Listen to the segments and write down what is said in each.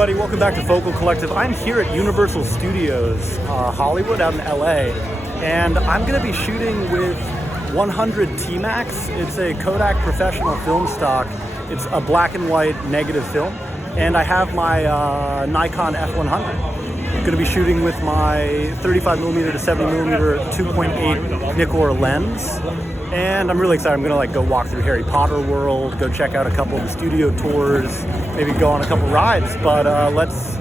everybody, welcome back to Focal Collective. I'm here at Universal Studios Hollywood out in LA, and I'm going to be shooting with 100 TMAX. It's a Kodak Professional film stock. It's a black and white negative film, and I have my Nikon F100. I'm going to be shooting with my 35mm to 70mm 2.8 Nikkor lens, and I'm really excited. I'm going to go walk through Harry Potter World, go check out a couple of the studio tours, maybe go on a couple rides. But let's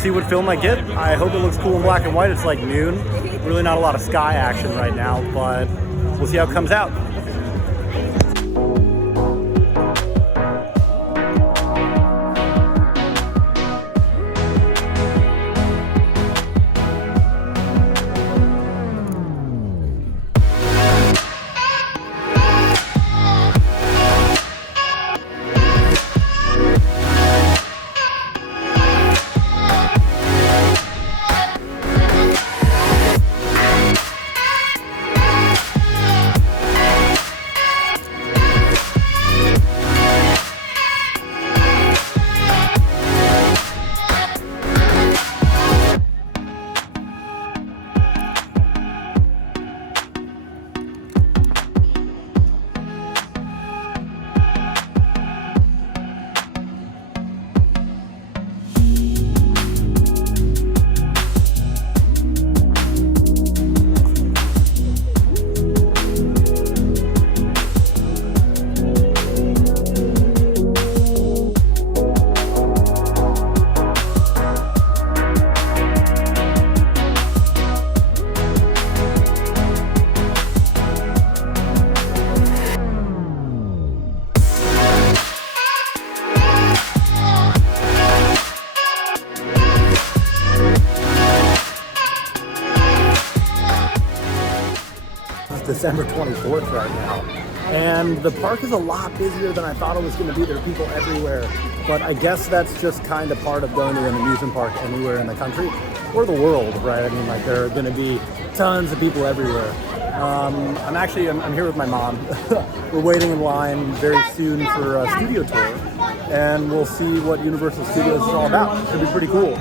see what film I get. I hope it looks cool in black and white. It's like noon. Really not a lot of sky action right now, but we'll see how it comes out. December 24th right now, and the park is a lot busier than I thought it was going to be. There are people everywhere, but I guess that's just kind of part of going to an amusement park anywhere in the country or the world, right? I mean, there are going to be tons of people everywhere. I'm here with my mom. We're waiting in line very soon for a studio tour, and we'll see what Universal Studios is all about. It should be pretty cool.